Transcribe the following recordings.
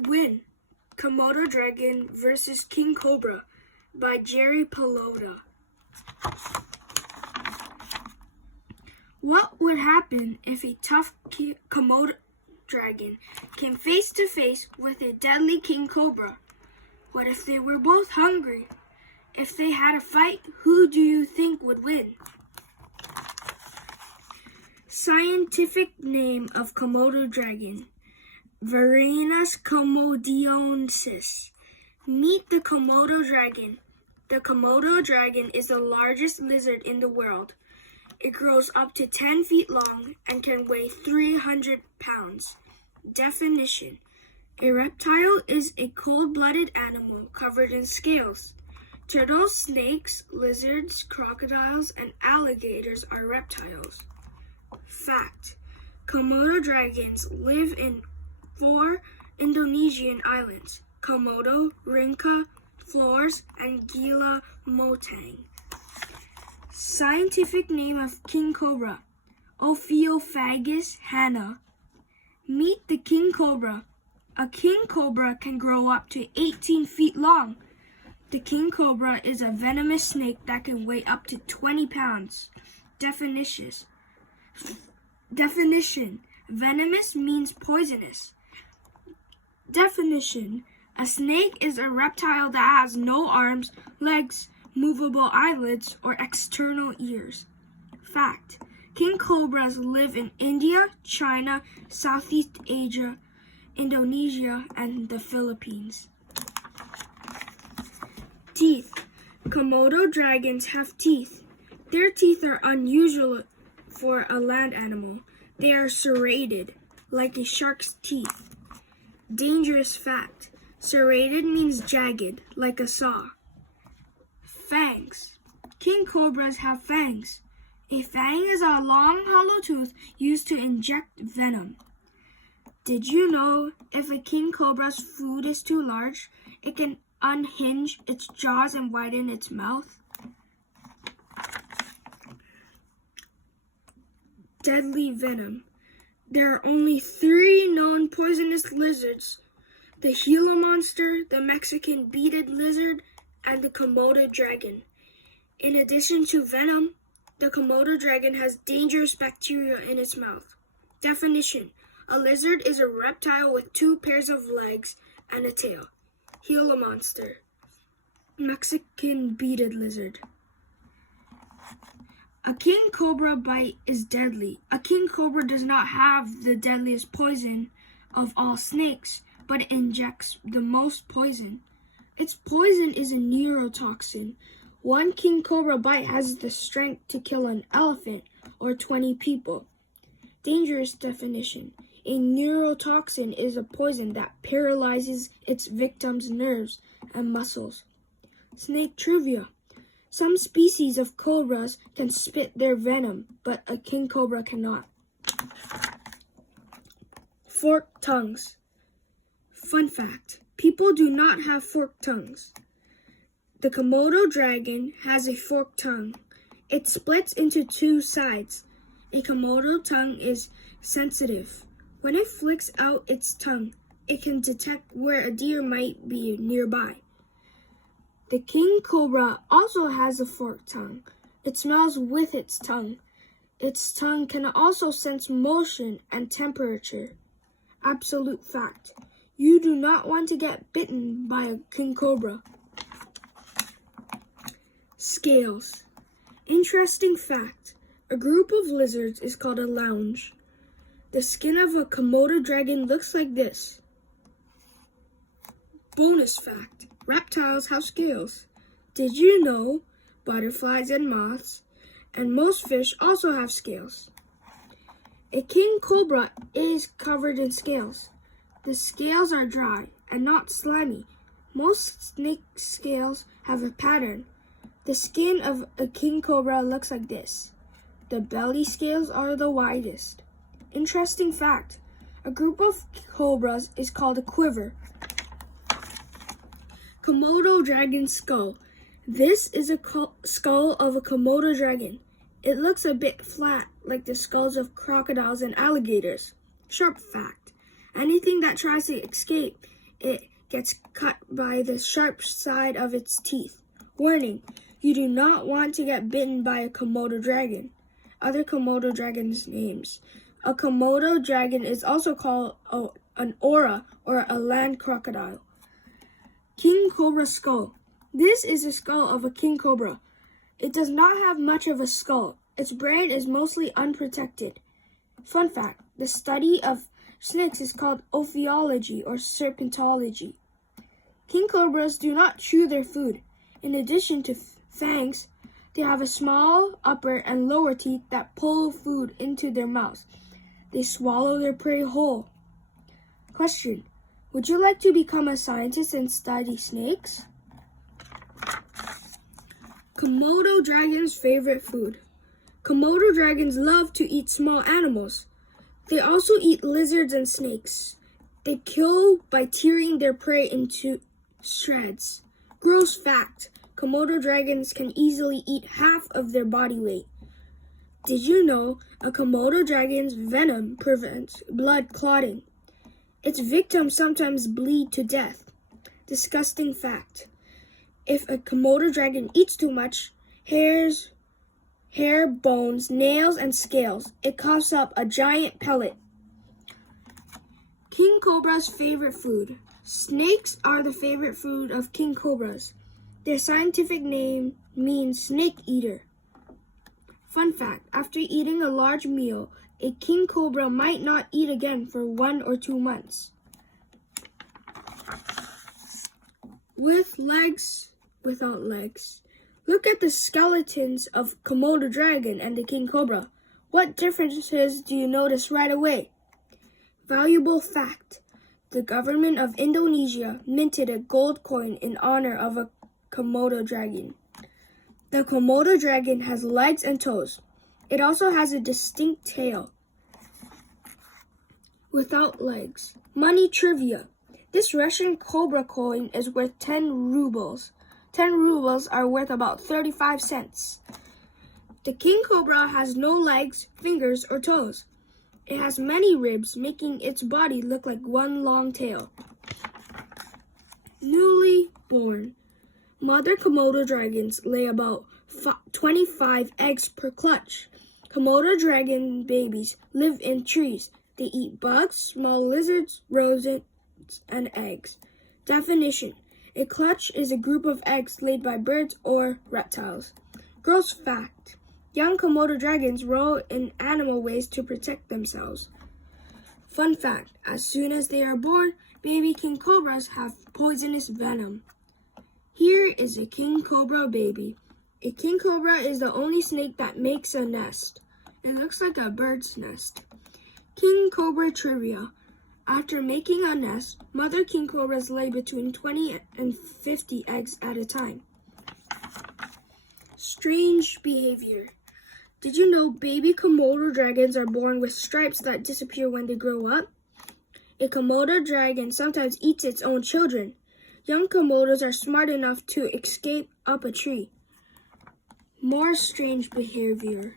would win? Komodo Dragon versus King Cobra by Jerry Pallotta. What would happen if a tough Komodo dragon came face to face with a deadly King Cobra? What if they were both hungry? If they had a fight, who do you think would win? Scientific name of Komodo dragon, Varanus komodionensis. Meet the Komodo dragon. The Komodo dragon is the largest lizard in the world. It grows up to 10 feet long and can weigh 300 pounds. Definition: a reptile is a cold-blooded animal covered in scales. Turtles, snakes, lizards, crocodiles, and alligators are reptiles. Fact: Komodo dragons live in 4 Indonesian islands: Komodo, Rinca, Flores, and Gila Motang. Scientific name of King Cobra, Ophiophagus hanna. Meet the King Cobra. A king cobra can grow up to 18 feet long. The king cobra is a venomous snake that can weigh up to 20 pounds. Definition: venomous means poisonous. Definition: a snake is a reptile that has no arms, legs, movable eyelids, or external ears. Fact: king cobras live in India, China, Southeast Asia, Indonesia, and the Philippines. Teeth. Komodo dragons have teeth. Their teeth are unusual for a land animal. They are serrated, like a shark's teeth. Dangerous fact: serrated means jagged, like a saw. Fangs. King cobras have fangs. A fang is a long, hollow tooth used to inject venom. Did you know if a king cobra's food is too large, it can unhinge its jaws and widen its mouth? Deadly venom. There are only 3 known poisonous lizards: the Gila monster, the Mexican beaded lizard, and the Komodo dragon. In addition to venom, the Komodo dragon has dangerous bacteria in its mouth. Definition: a lizard is a reptile with 2 pairs of legs and a tail. Gila monster, Mexican beaded lizard. A king cobra bite is deadly. A king cobra does not have the deadliest poison of all snakes, but it injects the most poison. Its poison is a neurotoxin. One king cobra bite has the strength to kill an elephant or 20 people. Dangerous definition: a neurotoxin is a poison that paralyzes its victim's nerves and muscles. Snake trivia. Some species of cobras can spit their venom, but a king cobra cannot. Forked tongues. Fun fact: people do not have forked tongues. The Komodo dragon has a forked tongue. It splits into 2 sides. A Komodo tongue is sensitive. When it flicks out its tongue, it can detect where a deer might be nearby. The king cobra also has a forked tongue. It smells with its tongue. Its tongue can also sense motion and temperature. Absolute fact: you do not want to get bitten by a king cobra. Scales. Interesting fact: a group of lizards is called a lounge. The skin of a Komodo dragon looks like this. Bonus fact: reptiles have scales. Did you know butterflies and moths and most fish also have scales? A king cobra is covered in scales. The scales are dry and not slimy. Most snake scales have a pattern. The skin of a king cobra looks like this. The belly scales are the widest. Interesting fact: a group of cobras is called a quiver. Komodo dragon skull. This is a skull of a Komodo dragon. It looks a bit flat, like the skulls of crocodiles and alligators. Sharp fact: anything that tries to escape it gets cut by the sharp side of its teeth. Warning, you do not want to get bitten by a Komodo dragon. Other Komodo dragons' names. A Komodo dragon is also called an ora or a land crocodile. King cobra skull. This is the skull of a king cobra. It does not have much of a skull. Its brain is mostly unprotected. Fun fact, the study of snakes is called ophiology or serpentology. King cobras do not chew their food. In addition to fangs, they have a small upper and lower teeth that pull food into their mouths. They swallow their prey whole. Question, would you like to become a scientist and study snakes? Komodo dragon's favorite food. Komodo dragons love to eat small animals. They also eat lizards and snakes. They kill by tearing their prey into shreds. Gross fact, Komodo dragons can easily eat half of their body weight. Did you know a Komodo dragon's venom prevents blood clotting? Its victims sometimes bleed to death. Disgusting fact. If a Komodo dragon eats too much, hair, bones, nails, and scales, it coughs up a giant pellet. King cobra's favorite food. Snakes are the favorite food of king cobras. Their scientific name means snake eater. Fun fact, after eating a large meal, a king cobra might not eat again for 1 or 2 months. With legs, without legs. Look at the skeletons of Komodo dragon and the king cobra. What differences do you notice right away? Valuable fact. The government of Indonesia minted a gold coin in honor of a Komodo dragon. The Komodo dragon has legs and toes. It also has a distinct tail. Without legs. Money trivia. This Russian cobra coin is worth 10 rubles. 10 rubles are worth about 35 cents. The king cobra has no legs, fingers, or toes. It has many ribs, making its body look like one long tail. Newly born. Mother Komodo dragons lay about 25 eggs per clutch. Komodo dragon babies live in trees. They eat bugs, small lizards, rodents, and eggs. Definition. A clutch is a group of eggs laid by birds or reptiles. Gross fact. Young Komodo dragons roll in animal waste to protect themselves. Fun fact. As soon as they are born, baby king cobras have poisonous venom. Here is a king cobra baby. A king cobra is the only snake that makes a nest. It looks like a bird's nest. King cobra trivia. After making a nest, mother king cobras lay between 20 and 50 eggs at a time. Strange behavior. Did you know baby Komodo dragons are born with stripes that disappear when they grow up? A Komodo dragon sometimes eats its own children. Young Komodos are smart enough to escape up a tree. More strange behavior.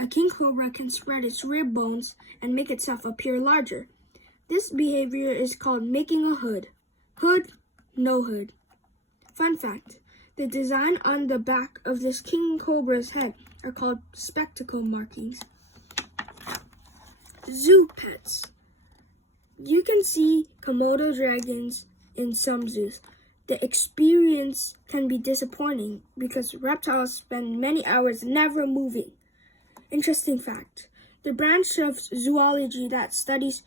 A king cobra can spread its rib bones and make itself appear larger. This behavior is called making a hood. Hood, no hood. Fun fact, the design on the back of this king cobra's head are called spectacle markings. Zoo pets. You can see Komodo dragons in some zoos. The experience can be disappointing because reptiles spend many hours never moving. Interesting fact, the branch of zoology that studies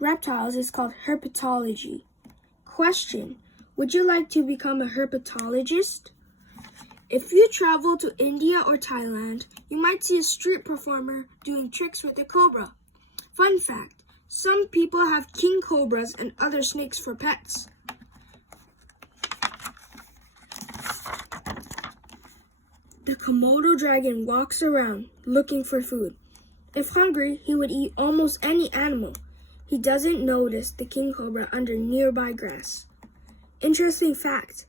reptiles is called herpetology. Question, would you like to become a herpetologist? If you travel to India or Thailand, you might see a street performer doing tricks with a cobra. Fun fact, some people have king cobras and other snakes for pets. The Komodo dragon walks around looking for food. If hungry, he would eat almost any animal. He doesn't notice the king cobra under nearby grass. Interesting fact,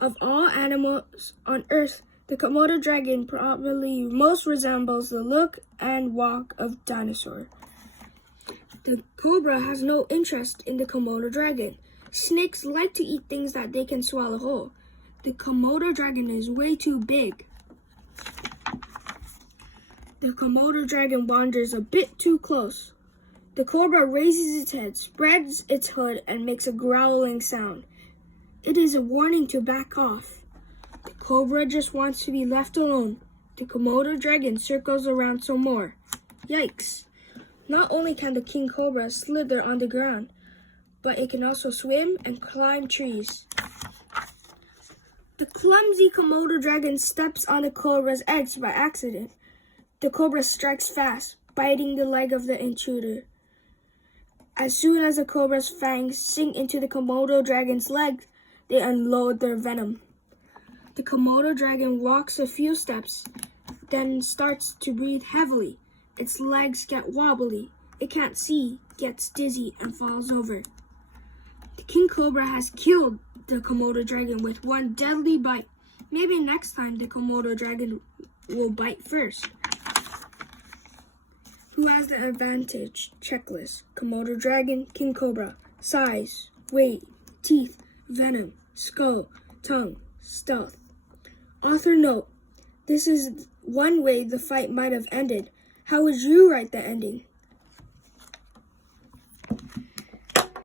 of all animals on Earth, the Komodo dragon probably most resembles the look and walk of dinosaur. The cobra has no interest in the Komodo dragon. Snakes like to eat things that they can swallow whole. The Komodo dragon is way too big. The Komodo dragon wanders a bit too close. The cobra raises its head, spreads its hood, and makes a growling sound. It is a warning to back off. The cobra just wants to be left alone. The Komodo dragon circles around some more. Yikes! Not only can the king cobra slither on the ground, but it can also swim and climb trees. The clumsy Komodo dragon steps on the cobra's eggs by accident. The cobra strikes fast, biting the leg of the intruder. As soon as the cobra's fangs sink into the Komodo dragon's leg, they unload their venom. The Komodo dragon walks a few steps, then starts to breathe heavily. Its legs get wobbly. It can't see, gets dizzy, and falls over. The king cobra has killed the Komodo dragon with one deadly bite. Maybe next time the Komodo dragon will bite first. Who has the advantage? Checklist. Komodo dragon, king cobra. Size, weight, teeth, venom, skull, tongue, stealth. Author note: this is one way the fight might have ended. How would you write the ending?